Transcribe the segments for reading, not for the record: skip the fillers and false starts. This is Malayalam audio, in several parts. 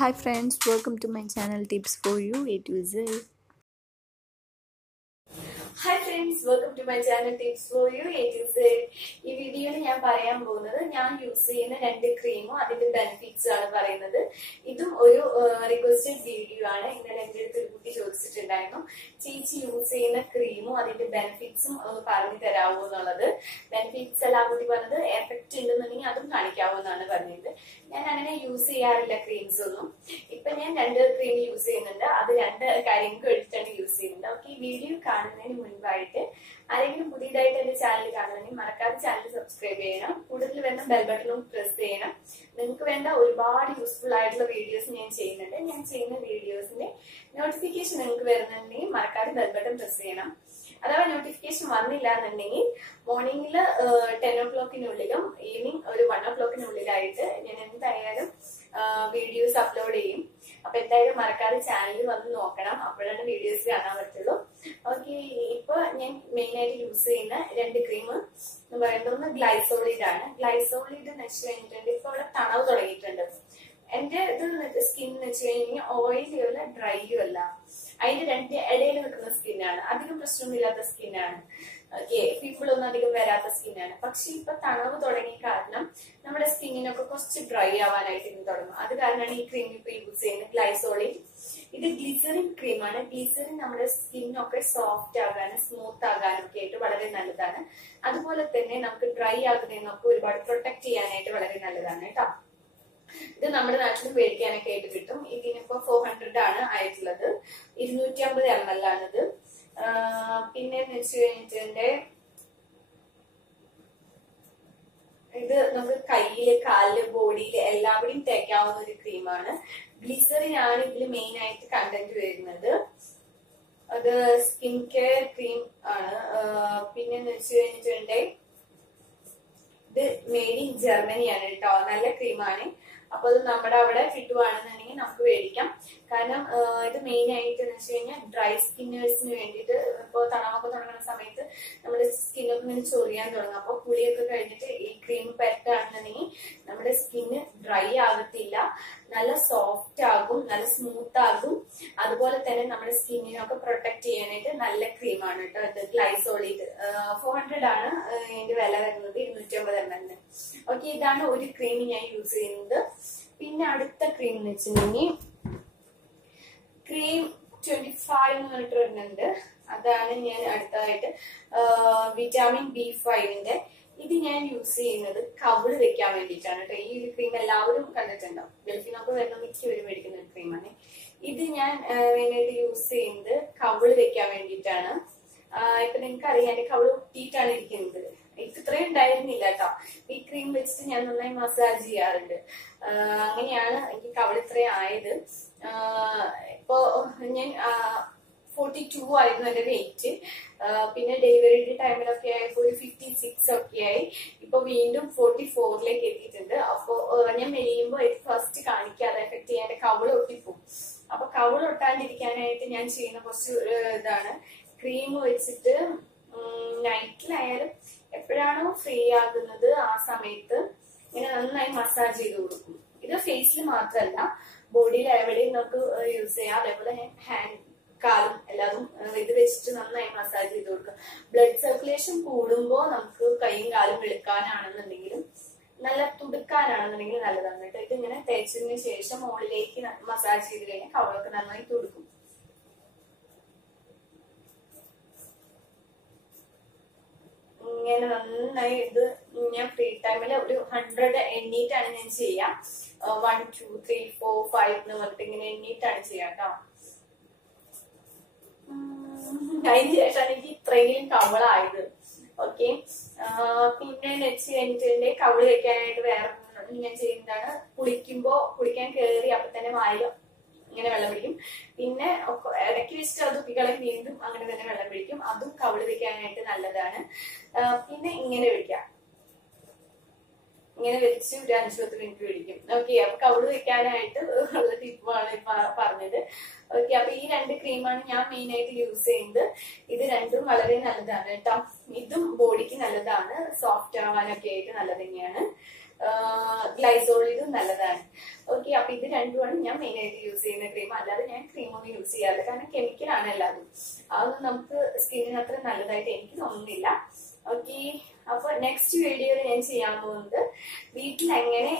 Hi friends, welcome to my channel Tips for You A to Z. Hi friends, welcome to my channel Tips for You A to Z. ഈ വീഡിയോയിൽ ഞാൻ പറയാൻ പോകുന്നത് ഞാൻ യൂസ് ചെയ്യുന്ന രണ്ട് ക്രീമും അതിന്റെ ബെനിഫിറ്റ്സ് ആണ് പറയുന്നത്. ഇതും ഒരു റിക്വസ്റ്റഡ് വീഡിയോ ആണ്. ഇന്നലെ എന്റെ അടുത്ത് ഒരു കുട്ടി ചോദിച്ചിട്ടുണ്ടായിരുന്നു, ചേച്ചി യൂസ് ചെയ്യുന്ന ക്രീമും അതിന്റെ ബെനിഫിറ്റ്സും പറഞ്ഞു തരാമോ എന്നുള്ളത്. ബെനിഫിറ്റ്സ് അല്ല, കുട്ടി പറഞ്ഞത് എഫക്ട് ഉണ്ടെന്നുണ്ടെങ്കിൽ അതും കാണിക്കാവോ എന്നാണ് പറഞ്ഞത്. ഞാൻ അങ്ങനെ യൂസ് ചെയ്യാറില്ല ക്രീംസ് ഒന്നും. ഇപ്പൊ ഞാൻ രണ്ട് ക്രീം യൂസ് ചെയ്യുന്നുണ്ട്. അത് രണ്ട് കാര്യങ്ങൾക്ക് വേണ്ടിയിട്ടാണ് യൂസ് ചെയ്യുന്നത്. ഓക്കെ, ഈ വീഡിയോ കാണുന്നതിന് മുൻപായിട്ട് ആരെങ്കിലും പുതിയതായിട്ട് എന്റെ ചാനൽ കാണുന്നെങ്കിൽ മറക്കാതെ ചാനൽ സബ്സ്ക്രൈബ് ചെയ്യണം. കൂടുതൽ വേണ്ട ബെൽ ബട്ടണും പ്രസ് ചെയ്യണം. നിങ്ങൾക്ക് വേണ്ട ഒരുപാട് യൂസ്ഫുൾ ആയിട്ടുള്ള വീഡിയോസ് ഞാൻ ചെയ്യുന്നുണ്ട്. ഞാൻ ചെയ്യുന്ന വീഡിയോസിന്റെ നോട്ടിഫിക്കേഷൻ നിങ്ങൾക്ക് വരുന്നുണ്ടെങ്കിൽ മറക്കാതെ ബെൽ ബട്ടൺ പ്രസ് ചെയ്യണം. അഥവാ നോട്ടിഫിക്കേഷൻ വന്നില്ല എന്നുണ്ടെങ്കിൽ മോർണിംഗിൽ 10 o'clockനുള്ളിലും ഈവനിങ് ഒരു 1 o'clockനുള്ളിലായിട്ട് ഞാൻ എന്തായാലും വീഡിയോസ് അപ്ലോഡ് ചെയ്യും. അപ്പൊ എന്തായാലും മറക്കാതെ ചാനലിൽ വന്ന് നോക്കണം, അപ്പോഴാണ് വീഡിയോസ് കാണാൻ പറ്റുള്ളൂ. ഓക്കെ, ഇപ്പൊ ഞാൻ മെയിൻ ആയിട്ട് യൂസ് ചെയ്യുന്ന രണ്ട് ക്രീം എന്ന് പറയുന്നത് ഒന്ന് ഗ്ലൈസോളിഡ് ആണ്. ഗ്ലൈസോളിഡ് എന്ന് വെച്ച് കഴിഞ്ഞിട്ടുണ്ട് ഇപ്പൊ അവിടെ തണവ് തുടങ്ങിയിട്ടുണ്ട്. എന്റെ ഇത് സ്കിൻ എന്ന് വെച്ച് കഴിഞ്ഞാൽ ഓയിലും അല്ല ഡ്രൈയും അല്ല, അതിന്റെ രണ്ട് ഇടയിൽ നിൽക്കുന്ന സ്കിന്നാണ്. അധികം പ്രശ്നമൊന്നുമില്ലാത്ത സ്കിന്നാണ്. ഓക്കെ, പിമ്പിളൊന്നും അധികം വരാത്ത സ്കിന്നാണ്. പക്ഷെ ഇപ്പൊ തണവ് തുടങ്ങിയ കാരണം നമ്മുടെ സ്കിന്നിനൊക്കെ കുറച്ച് ഡ്രൈ ആവാനായിട്ട് തുടങ്ങും. അത് കാരണമാണ് ഈ ക്രീം ഇപ്പൊ യൂസ് ചെയ്യുന്നത്, ഗ്ലൈസോളിൻ. ഇത് ഗ്ലിസറിൻ ക്രീമാണ്. ഗ്ലിസറിൻ നമ്മുടെ സ്കിന്നൊക്കെ സോഫ്റ്റ് ആകാനും സ്മൂത്ത് ആകാനും ഒക്കെ ആയിട്ട് വളരെ നല്ലതാണ്. അതുപോലെ തന്നെ നമുക്ക് ഡ്രൈ ആകുന്നതിനൊക്കെ ഒരുപാട് പ്രൊട്ടക്ട് ചെയ്യാനായിട്ട് വളരെ നല്ലതാണ് കേട്ടോ. ഇത് നമ്മുടെ നാട്ടിൽ മേടിക്കാനൊക്കെ ആയിട്ട് കിട്ടും. ഇതിനിപ്പോ 400 ആണ് ആയിട്ടുള്ളത്. 250 ml ആണിത്. പിന്നെ വെച്ച് കഴിഞ്ഞിട്ടുണ്ട് ഇത് നമുക്ക് കയ്യില്, കാലില്, ബോഡിയില് എല്ലാവിടെയും തേക്കാവുന്ന ഒരു ക്രീമാണ്. ഗ്ലിസറിൻ ആണ് ഇതിൽ മെയിൻ ആയിട്ട് കണ്ടന്റ് വരുന്നത്. അത് സ്കിൻ കെയർ ക്രീം ആണ്. പിന്നെ വെച്ച് കഴിഞ്ഞിട്ടുണ്ടെ ഇത് മെയ്ഡ് ഇൻ ജർമ്മനിയാണ് കേട്ടോ. നല്ല ക്രീമാണ്. അപ്പൊ അത് നമ്മുടെ അവിടെ കിട്ടുവാണെന്നുണ്ടെങ്കിൽ നമുക്ക് മേടിക്കാം. കാരണം ഇത് മെയിൻ ആയിട്ട് എന്ന് വെച്ച് കഴിഞ്ഞാൽ ഡ്രൈ സ്കിന്നേഴ്സിന് വേണ്ടിയിട്ട്. ഇപ്പൊ തണവൊക്കെ തുടങ്ങുന്ന സമയത്ത് നമ്മുടെ സ്കിന്നൊക്കെ ഇങ്ങനെ ചൊറിയാൻ തുടങ്ങും. അപ്പൊ കുളിയൊക്കെ കഴിഞ്ഞിട്ട് ഈ ക്രീം പറ്റാണെന്നുണ്ടെങ്കിൽ നമ്മുടെ സ്കിന്ന് ഡ്രൈ ആകത്തില്ല, നല്ല സോഫ്റ്റ് ആകും, നല്ല സ്മൂത്ത് ആകും. അതുപോലെ തന്നെ നമ്മുടെ സ്കിന്നിനൊക്കെ പ്രൊട്ടക്ട് ചെയ്യാനായിട്ട് നല്ല ക്രീമാണ് കേട്ടോ ഇത്. ഗ്ലൈസോളിഡ് 400 ആണ് ഇതിന്റെ വില വരുന്നത്, 250 ml. ഓക്കെ, ഇതാണ് ഒരു ക്രീം ഞാൻ യൂസ് ചെയ്യുന്നത്. പിന്നെ അടുത്ത ക്രീം എന്ന് വെച്ചിട്ടുണ്ടെങ്കിൽ ക്രീം 25 എന്ന് പറഞ്ഞിട്ട് വരുന്നുണ്ട്. അതാണ് ഞാൻ അടുത്തതായിട്ട് വിറ്റാമിൻ B5ന്റെ. ഇത് ഞാൻ യൂസ് ചെയ്യുന്നത് കവിള് വെക്കാൻ വേണ്ടിയിട്ടാണ് കേട്ടോ. ഈ ഒരു ക്രീം എല്ലാവരും കണ്ടിട്ടുണ്ടാവും. ഗൾഫിനൊക്കെ വരുന്ന മിക്കവരും മേടിക്കുന്ന ഒരു ക്രീമാണ്. ഇത് ഞാൻ മെയിനായിട്ട് യൂസ് ചെയ്യുന്നത് കവിള് വെക്കാൻ വേണ്ടിയിട്ടാണ്. ഇപ്പൊ നിങ്ങൾക്ക് അറിയാം, എന്റെ കവിള് ഒട്ടിയിട്ടാണ് ഇരിക്കുന്നത്. എനിക്ക് ഇത്രയും ഉണ്ടായിരുന്നില്ല കേട്ടോ. ഈ ക്രീം വെച്ചിട്ട് ഞാൻ നന്നായി മസാജ് ചെയ്യാറുണ്ട്. അങ്ങനെയാണ് എനിക്ക് കവിള് ഇത്രയും ആയത്. ഇപ്പൊ ഞാൻ 42 ആയിരുന്നു എന്റെ വെയിറ്റ്. പിന്നെ ഡെലിവറി ടൈമിലൊക്കെ ആയപ്പോ ഒരു 56 ഒക്കെ ആയി. ഇപ്പൊ വീണ്ടും 44ലേക്ക് എത്തിയിട്ടുണ്ട്. അപ്പൊ ഞാൻ മെലിയുമ്പോ ഫസ്റ്റ് കാണിക്കാതെ എഫക്ട് ചെയ്യാൻ കവിള് ഒട്ടിപ്പോവും. അപ്പൊ കവിള് ഒട്ടാണ്ടിരിക്കാനായിട്ട് ഞാൻ ചെയ്യുന്ന കുറച്ച് ഇതാണ്, ക്രീം വെച്ചിട്ട് നൈറ്റിലായാലും എപ്പോഴാണോ ഫ്രീ ആകുന്നത് ആ സമയത്ത് ഇങ്ങനെ നന്നായി മസാജ് ചെയ്ത് കൊടുക്കും. ഇത് ഫേസിൽ മാത്രമല്ല, ബോഡിയിൽ എവിടെയും നമുക്ക് യൂസ് ചെയ്യാം. അതേപോലെ ഹാൻഡ്, കാലും എല്ലാതും ഇത് വെച്ചിട്ട് നന്നായി മസാജ് ചെയ്ത് കൊടുക്കുക. ബ്ലഡ് സർക്കുലേഷൻ കൂടുമ്പോൾ നമുക്ക് കൈയും കാലും വെളുക്കാനാണെന്നുണ്ടെങ്കിലും നല്ല തുടുക്കാനാണെന്നുണ്ടെങ്കിലും നല്ലതാണ് കേട്ടോ. ഇത് ഇങ്ങനെ തേച്ചതിന് ശേഷം മുകളിലേക്ക് മസാജ് ചെയ്ത് കഴിഞ്ഞാൽ കവളൊക്കെ നന്നായി തുടുക്കും. ഇങ്ങനെ നന്നായി ഇത് ഞാൻ ഫ്രീ ടൈമിൽ ഒരു 100 എണ്ണീറ്റാണ് ഞാൻ ചെയ്യാം. 1 2 3 4 5 എന്ന് പറഞ്ഞിട്ട് ഇങ്ങനെ എണ്ണീറ്റാണ് ചെയ്യാം കേട്ടോ. അതിന് ശേഷമാണ് എനിക്ക് ഇത്രയും കവളായത്. ഓക്കെ, പിന്നെ വെച്ച് കഴിഞ്ഞിട്ടുണ്ടെങ്കിൽ കവിള് വെക്കാനായിട്ട് വേറെ ഞാൻ ചെയ്യുന്നതാണ്, കുളിക്കാൻ കയറി അപ്പൊ തന്നെ വായിൽ ഇങ്ങനെ വെള്ളം പിടിക്കും. പിന്നെ ഇടയ്ക്ക് വെച്ചിട്ട് അത് കുട്ടികളെ വീണ്ടും അങ്ങനെ തന്നെ വെള്ളം പിടിക്കും. അതും കവിള് വെക്കാനായിട്ട് നല്ലതാണ്. പിന്നെ ഇങ്ങനെ വെക്കാം, ഇങ്ങനെ വെച്ച് ഒരു 5-10 മിനിറ്റ് പിടിക്കും. ഓക്കെ, അപ്പൊ കവിള് വെക്കാനായിട്ട് ഉള്ള ടിപ്പാണ് പറഞ്ഞത്. ഓക്കെ, അപ്പൊ ഈ രണ്ട് ക്രീമാണ് ഞാൻ മെയിൻ ആയിട്ട് യൂസ് ചെയ്യുന്നത്. ഇത് രണ്ടും വളരെ നല്ലതാണ് കേട്ടോ. ഇതും ബോഡിക്ക് നല്ലതാണ്, സോഫ്റ്റ് ആവാനൊക്കെ ആയിട്ട് നല്ലത് തന്നെയാണ്. ഗ്ലൈസോൾ ഇതും നല്ലതാണ്. ഓക്കെ, അപ്പൊ ഇത് രണ്ടുമാണ് ഞാൻ മെയിൻ ആയിട്ട് യൂസ് ചെയ്യുന്ന ക്രീം. അല്ലാതെ ഞാൻ ക്രീമൊന്നും യൂസ് ചെയ്യാറില്ല, കാരണം കെമിക്കലാണ് എല്ലാതും. അതൊന്നും നമുക്ക് സ്കിന്നിന് അത്ര നല്ലതായിട്ട് എനിക്ക് തോന്നുന്നില്ല. ഓക്കെ, അപ്പൊ നെക്സ്റ്റ് വീഡിയോയിൽ ഞാൻ ചെയ്യാൻ പോകുന്നത് വീട്ടിൽ എങ്ങനെ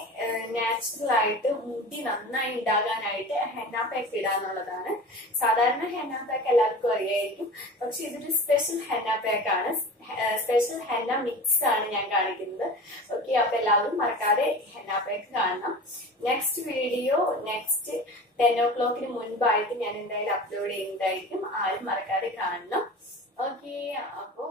നാച്ചുറൽ ആയിട്ട് മുടി നന്നായി ഉണ്ടാകാനായിട്ട് ഹെന്ന പാക്ക് ഇടാന്നുള്ളതാണ്. സാധാരണ ഹെന്ന പാക്ക് എല്ലാവർക്കും അറിയായിരിക്കും, പക്ഷെ ഇതൊരു സ്പെഷ്യൽ ഹെന്ന പാക്ക് ആണ്. സ്പെഷ്യൽ ഹെന്ന മിക്സ് ആണ് ഞാൻ കാണിക്കുന്നത്. ഓക്കെ, അപ്പൊ എല്ലാവരും മറക്കാതെ ഹെന്ന പാക്ക് കാണണം. നെക്സ്റ്റ് വീഡിയോ നെക്സ്റ്റ് 10 o'clock മുൻപായിട്ട് ഞാൻ എന്തായാലും അപ്ലോഡ് ചെയ്യുന്നതായിരിക്കും. ആരും മറക്കാതെ കാണണം. ഓക്കെ, അപ്പോ